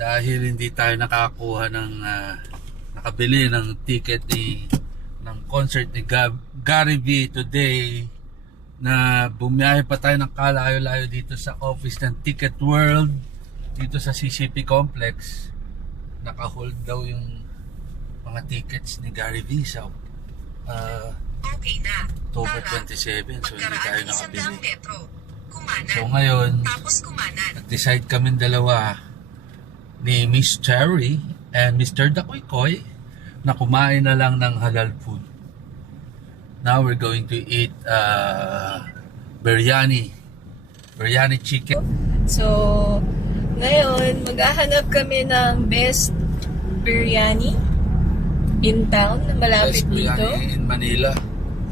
dahil hindi tayo nakakuha ng nakabili ng ticket ng concert ni Gary V today, na bumiyahe pa tayo ng kalayo-layo dito sa office ng Ticket World dito sa CCP Complex. Naka-hold daw yung mga tickets ni Gary V sa Okay na. October 27, so hindi tayo nakabili. Kumanan. So ngayon, Tapos kumanan. nag-decide kami dalawa ni Miss Cherry and Mr. Dakoy na kumain na lang ng halal food. Now we're going to eat biryani chicken. So, ngayon, maghahanap kami ng best biryani in town, malapit Best dito. biryani in Manila.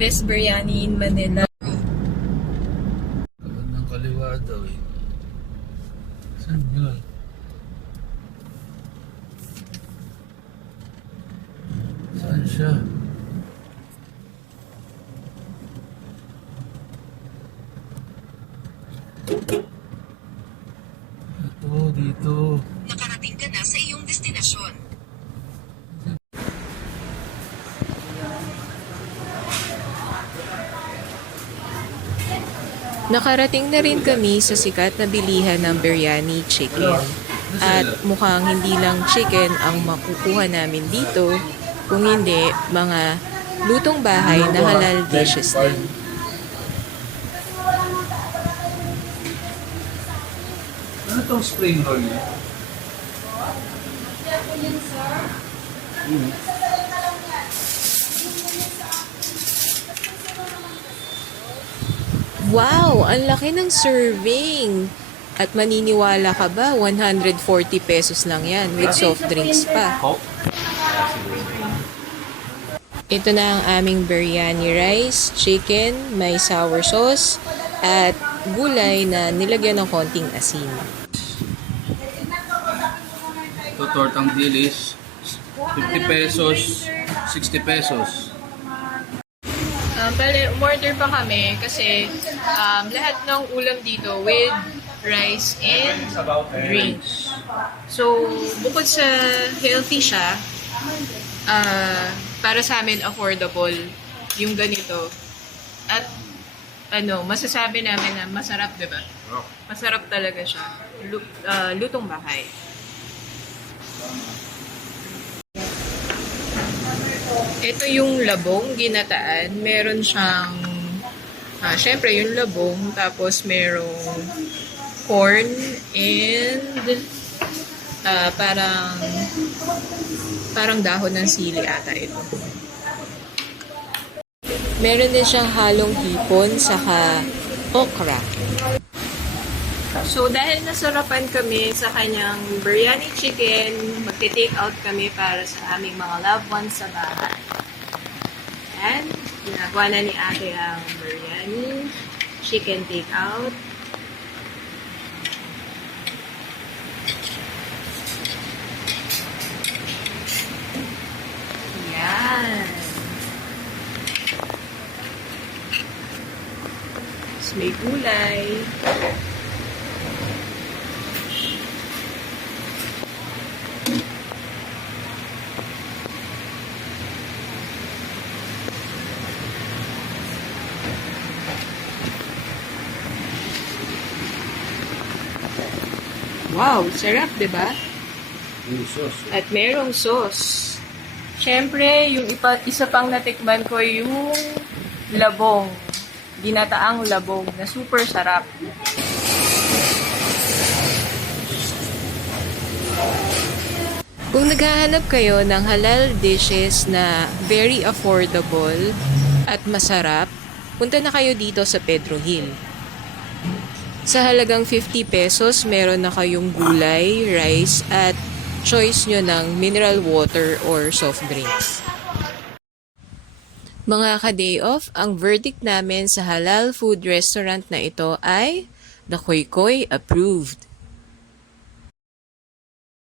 Best biryani in Manila. Kalan ng kaliwa daw eh. Saan yun? Saan siya? Ito, dito. Nakarating ka na sa iyong destinasyon. Nakarating na rin kami sa sikat na bilihan ng biryani chicken. At mukhang hindi lang chicken ang makukuha namin dito, kung hindi mga lutong bahay na halal dishes din. Ano itong spring roll niya? Wow! Ang laki ng serving! At maniniwala ka ba, 140 pesos lang yan with soft drinks pa. Ito na ang aming biryani rice, chicken, may sour sauce, at gulay na nilagyan ng konting asin. Ito, tortang dilis. 50 pesos, 60 pesos. Bale, umorder pa kami kasi lahat ng ulam dito with rice and drinks. So, bukod sa healthy siya, para sa amin affordable yung ganito. At masasabi namin na masarap, di ba? Masarap talaga siya. Lutong bahay. Ito yung labong ginataan. Meron siyang, syempre yung labong, tapos merong corn and parang dahon ng sili ata ito. Meron din siyang halong hipon saka okra. So dahil nasarapan kami sa kanyang biryani chicken, magte-take out kami para sa aming mga loved ones sa bahay. And ginagawa na ni ate ang biryani chicken take out. Yan. Tapos may gulay. Wow, sarap, di ba? At merong sauce. Siyempre, yung isa pang natikman ko yung labong. Ginataang labong na super sarap. Kung naghahanap kayo ng halal dishes na very affordable at masarap, punta na kayo dito sa Pedro Hill. Sa halagang 50 pesos, meron na kayong gulay, rice, at choice nyo ng mineral water or soft drinks. Mga ka-day off, ang verdict namin sa halal food restaurant na ito ay the Koy Koy approved.